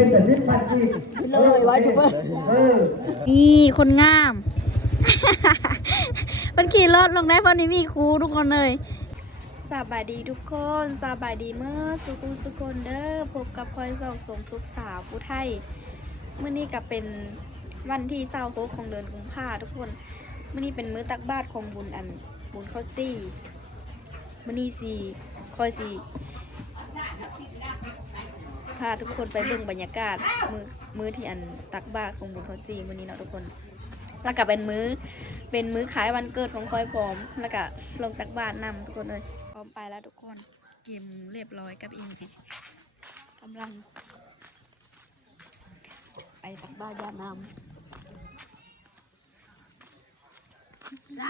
เป็นแต่ทิศพันที่เลยไว้ทุกคนเออนี่คนงาม มันขี่รถลงได้เพราะนี้มีครูทุกคนเลยสบายดีทุกคนสบายดีเมื่อสุกุสุคนเด้อพบกับพลอยสองสมสุขสาวผู้ไทยเมื่อนี้ก็เป็นวันที่เศร้าโคของเดือนกุมภาทุกคนเมื่อนี้เป็นมื้อตักบาตรของบุญอันบุญข้าวจี้มื่อนี้สีคอยสี พาทุกคนไปเบิ่งบรรยากาศ มือมื้อที่อันตักบาตรของบุญข้าวจี้มื่อนี้เนาะทุกคน แล้วก็เป็นมื้อ เป็นมื้อขายวันเกิดของคอยพร้อม แล้วก็ลงตักบาตรนำทุกคนเลยพร้อมไปแล้วทุกคนเกมเรียบร้อยกับอิมกำลัง ไปตักบาตรย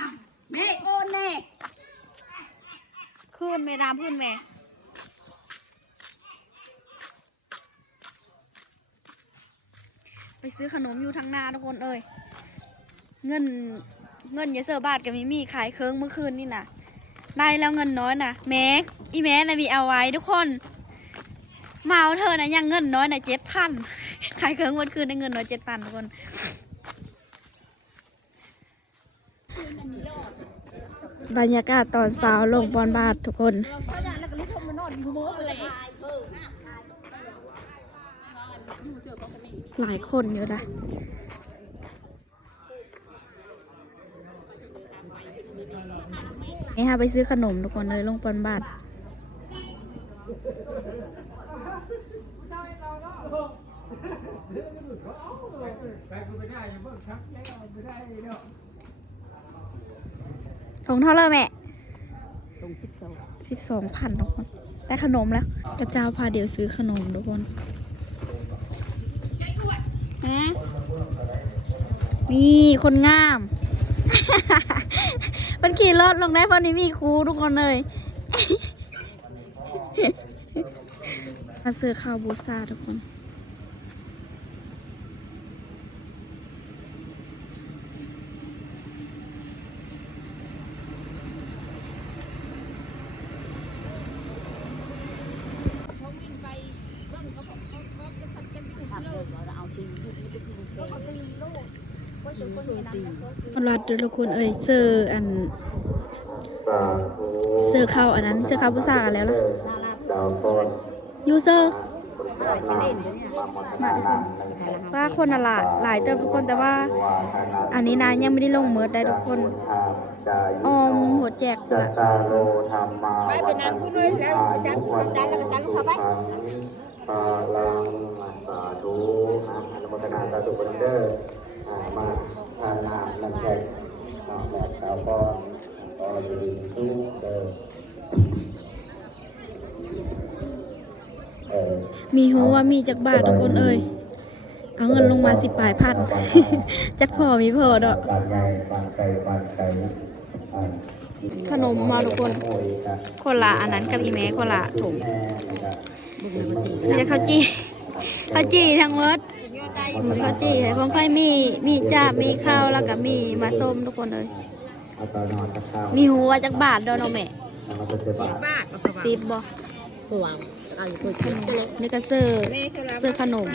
านแม่โอนแน่ำขึ้นเมดามขึ้นเมไป ซื้อขนมอยู่ทางหน้าทุกคนเอ้ยเงินเงินเยอะเซอร์บาทกับมิมี่ขายเคิงเมื่อคืนนี่นะได้แล้วเงินน้อยนะแม็กอีแม็กนะมีเอาไว้ทุกคนมาเอาเธอนะยังเงินน้อยนะเจ็ดพันขายเคิงวันคืนได้เงินน้อยเจ็ดพันทุกคนบรรยากาศตอนเช้าลงบอลบาททุกคน หลายคนอยู่นะนี่ค่ะไปซื้อขนมทุกคนเลยลงบอลบาทถุงเท่าไหรแม่ตรงสิบสองสิบสองพันทุกคน ได้ขนมแล้ว กระเจ้าพาเดี๋ยวซื้อขนมทุกคนฮะ นี่คนงาม มันขี่รถลงได้เพราะนี้มีครูทุกคนเลย มาซื้อข้าวบูซาทุกคน เอาจริงเอาจริง มันรัดทุกคนเอ้ยเจออันเจอเข้าอันนั้นเจอข้าวบูซาแล้วล่ะยูเซอร์ว่าคนหลายหลายเติมทุกคนแต่ว่า อันนี้นะยังไม่ได้ลงเมิร์ดได้ทุกคนออมหัวแจกละไปเป็นนางผู้น้อยแล้วจัดจัดแล้วก็จัดลูกเขาไป สาธุอะอนุโมทนาสาธุบุญเด้ออ่ามาทานน้ำน้ำแข็งน้ำแบบดาวพรก็จะดีทุกเด้อเออมีหูว่ามีจักบาททุกคนเอ้ยเอาเงินลงมาสิบปลายพันจักพอมีพอดอกขนมมาทุกคน คนละอันนั้นกับอีแม่คนละถุงแม่นะครับมีแต่ข้าวจี้ ข้าวจี้ทั้งหมดมีข้าวจี้ของค่อยมี มีจ้าบมีข้าวแล้วก็มีมาส้มทุกคนเลยเอาตอนนอนตะข้าวมีหัวจักบาทดอกเนาะแม่เอามาเป็นบาทบ้าสิบบ่ตัวเอาอยู่ตัวขนมนี่ก็ซื้อซื้อขนม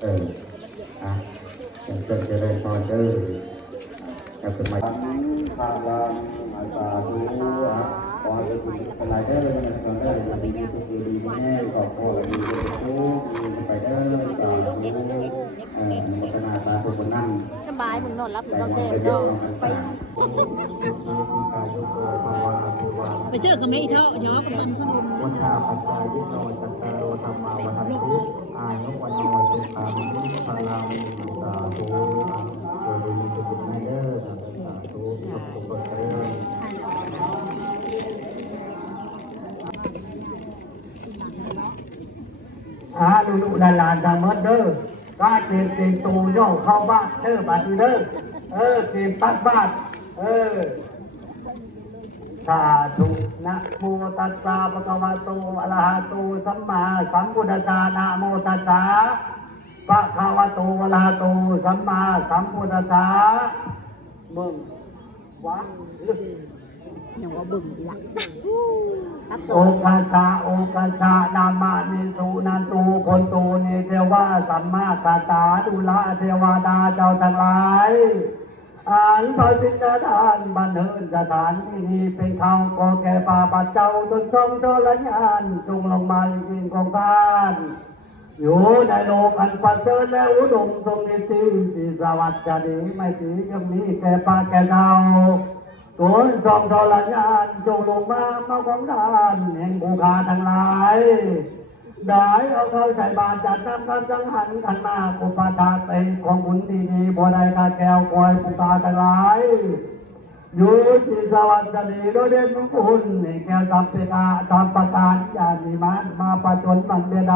เอาลงเอออะเป็นเกิดเจริญพรเด้อจะเป็นมาทั้งพาลังอาสาธุอะขอให้คุณสลายเด้อในตอนเด้ออยู่ดีมีสุขดีมีแน่ขอบพ่อและมีสุขมีไปเด้อสาธุเอ่ออนุโมทนาสาธุบุญนั่งสบายมึงนอนรับแต่นอนมันเต็มไปนย่อองนมันไปไปไปซื้อกับแม่เท่าเช้ากับมันพนมวันชาปัจจายิโนจัตตาโรธรรมาวันติ อายุวันโนจิตามิพาลังสาธุโดยดีสุขแม่เด้อสาธุสุขสุขเด้ออาลูลูลาลานดังมดเด้อว่าเตรียมเตรียมตูย่อเข้าบ้านเด้อบาดเด้อเออเตรียมตัดบ้านเออ สาธุนะโมตัสสะภะคะวะโตอะระหะโตสัมมาสัมพุทธัสสะนะโมตัสสะภพระคาวะโตวะลาโตสัมมาสัมพุทธัสสะมึงวะอย่างว่าบึ้งหลักตัดโอตัวกาชาโอกาชานามานิสุนันตูคนตูนิเทวาสัมมาคาตาดุลาเทวดาเจ้าทั้งหลาย อ่านพระสิทธทานบันเทิงสถานที่นี้เป็นเขาโกแก่ป่าปัจเจ้าตนทรงโจรญานจงลงมาจริงของการอยู่ในโลกอันประเสริฐและอุดมทรงนิติสิสวัสดิ์จะดีไม่สียังมีแก่ป่าแก่เราตัวทรงทรยานจงลงมาเมาของทานแห่งภูขาทั้งหลายได้เอาเข้าใส่บาตรจัดนำกันจังหันขันมาอุปทา เป็นของบุญที่ดีบัวใดกาแก้วคอยภูขาทั้งหลายอยู่ที่สวรรค์ดีโดยเด่นคุณให้แก้วสัพเพกาทำประการญาติมันมาประจนมันเบียใด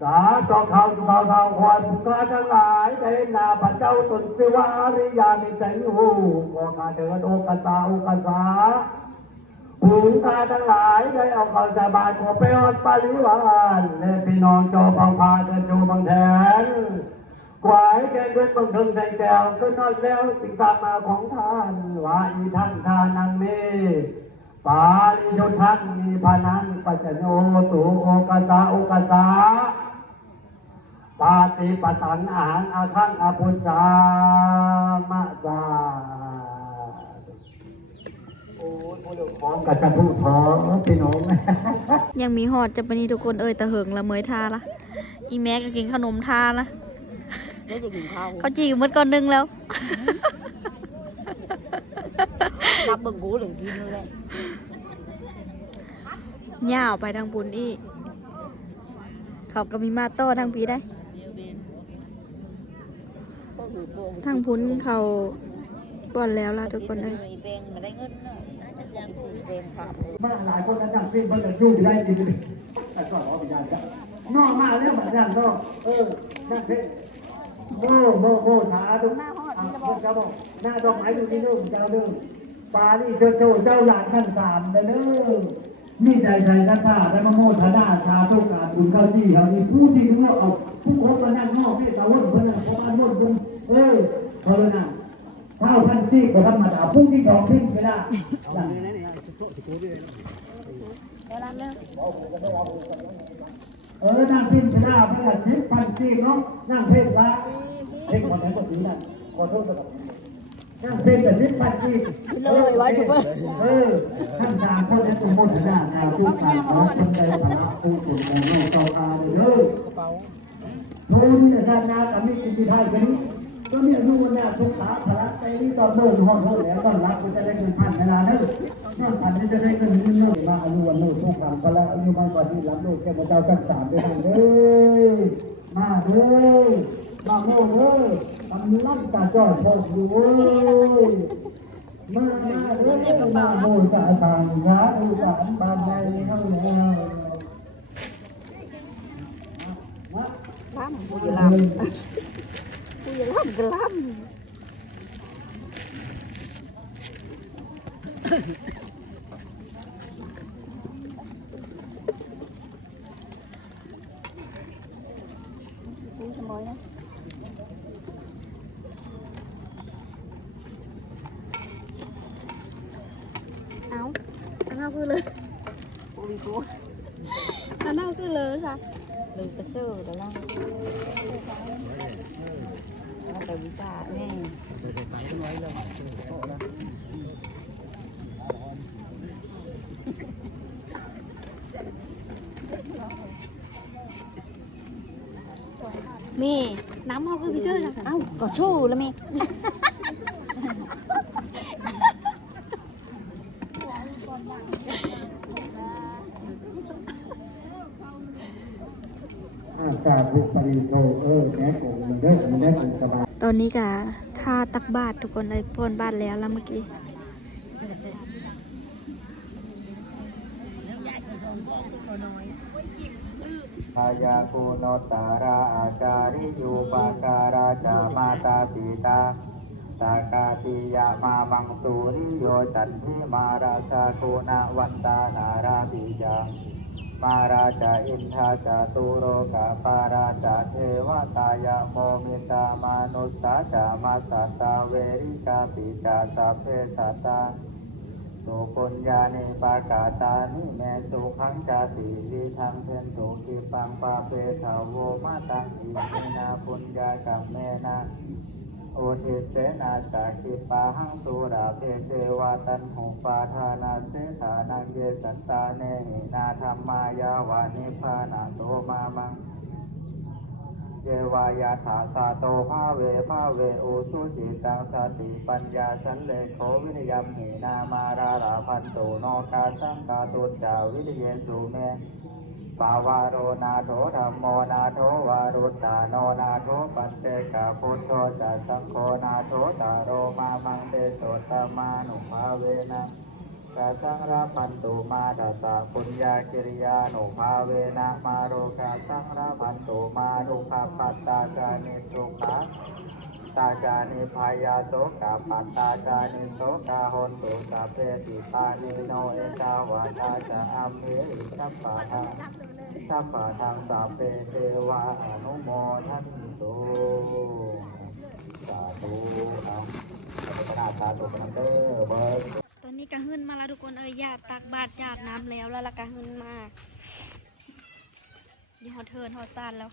สาธุเขาสุเขาเขาควายผู้ข้าทั้งหลายได้นาพระเจ้าตนสิวาริยานิจัยหูขอข้าเถิดโอกาสาโอกาสาผู้ข้าทั้งหลายได้เอาเข้าสบายขอไปอดปาริวานแลพี่น้องโจบังพาเดินโจบังแทน วายแกงเวทบังเทิงใจแก้วก็นอนแล้วสิ่งตามมาของท่านว่าอีท่านทานังเมปาลิโยทันมีพานังปัจโยตุโอกาสาโอกาสาปาติปตังอาหารอาคังอาพุสามะสาโอ้ยผู้เลือกของกัจจพูดพอพี่น้องยังมีหอดจะปนีทุกคนเอ่ยแต่เหิงละเมยทาละอีแม็กก็กินขนมทาละ ไม่จะกินข้าวเขาจีกหมดก่อนหนึงแล้ว นับบึ้งกูหรือกินเลยย่าออกไปทางปุนอีก เขาก็มีมาโต้ทางพีได้ทางพุ้นเขาป้อนแล้วล่ะทุกคนเลยเบงมาได้เงินเนาะเบงครับบ้านหลายคนนะจังสิ้นเพิ่นจะยุ่งได้จริงแต่ก็ขอไปยานจ้ะนอกมาแล้วเหมือนกันนอกเออนั่นเพ่ โม่โม่โม่ถาดูหน้าฮอดนี่จะบอกเจ้าบอกหน้าดอกไม้ดูนี่เด้อเจ้าเด้อปลานี่โจโจเจ้าหลานท่านสามเด้อเด้อนี่ใจใจท่านข้าได้มาโมทนาชาโตการบุญเข้าที่เขานี่ผู้ที่รู้เอาผู้คนมานั่งนอกนี่ตะวันเพิ่นน่ะเพราะว่าวนบุญเออเพราะนั่นเท่าท่านที่ก็ธรรมดาผู้ที่ทองทิ้งไม่ได้ดัง เดี๋ยวรับเลย เออ นั่งพิมพ์ชนะเพื่อทิพพันจีเนาะ นั่งเพ่งละเพ่งคนไหนก็ถือนั่นขอโทษกับนั่งเพ่งแต่ทิพพันจีเลยไว้ทุกคนเออท่านสามคนในสมมติหน้าแนวทุกการขอคนใดพระผู้สุดแห่งโลกเจ้าอาเด้อโน้นเนี่ยด้านหน้ากับมีกินที่ไทยกันนี้ ก็เนี่ยรู้ว่าเนี่ยทุกขาพระใจนี่ตอนเมื่อห้องโทษแล้วต้องรับก็จะได้เงินพันเวลาเด้อนั่นพันนี่จะได้เงินนิดหน่อยมาอนุวันโลกทุกคำก็แล้วอายุมันกว่าที่รับโลกแก่พระเจ้าจังสามเด้อเด้อมาเด้อมาโม่เด้อทำรับตาจอดพออยู่เว้ยมาเด้อมาโม่จะทางยาอุสานบานใดเข้าแล้วล้ำกูจะล้ำ กูจะล้ำก็ล้ำเอาอันเอาคือเล ยกูมีกูอันเอาคือเลยค่ะเลยกระเซ้อแต่ล้ำแล้วแต่วิชาแน่เมน้ำเอาคือพี่เชื่อจ้ะเอ้าก็ชู้แล้วมั้ ตาบุปริโตเออแม่ผมมันเด้อมันได้สบายตอนนี้กะท่าตักบาททุกคนเลยป้นบาทแล้วแล้วเมื่อกี้อายาคูโนตาราอาจาริยูปาการาจามาตาปิตาตากาติยามาบังสุริโยจันทิมาราชาโคนาวันตานาราปิยัง มาราจาอินทาจาตุโรกาปาราจาเทวตายาโมมิตามานุสสาจามาสตาเวริกาปิจาสัพเพสัตตาสุปุญญาณิปากาตานิแมสุขังจาติวิทังเพนสุขิปังปาเปทาโวมาตังอิเมนาปุญญากัมเมนะ โอเทเสนาสาคิปาหังสุราเพเทวาตันหุปาทานาเสธานังเยสันตาเนหินาธรรมายาวานิพานาโตมามังเจวายาถาสาโตภาเวภาเวอุชุจิตังสติปัญญาสันเลโควิริยัมหินามาราลาพันตุโนกาสังกาตุจาวิริเยสุเม ปาวาโรนาโถธรรมโมนาโถวารุตตาโนนาโถปันเตกาพุทโธจัสังโฆนาโถตาโรมามังเตโสตมานุภาเวนะกาสังราพันตุมาทัสสะปุญญากิริยานุภาเวนะมาโรกาสังราพันตุมาดุขปัตตากานิสุขา ตากานิพายาโสกาปัตตากานิโสกาหนตุสัพเพติปานิโนเอตาวาทาจะอัมเหหิสัพพะทาสัพพะทางสาเปเทวาอนุโมทันตุสาธุครับขนาสาธุกันเด้อเบิร์ตอนนี้กระหึ่นมาแล้วทุกคนเอ้ยญาติตักบาตรญาติน้ำแล้วแล้วละกระหึ่นมายู่ฮอเทิร์นฮอดซานแล้ว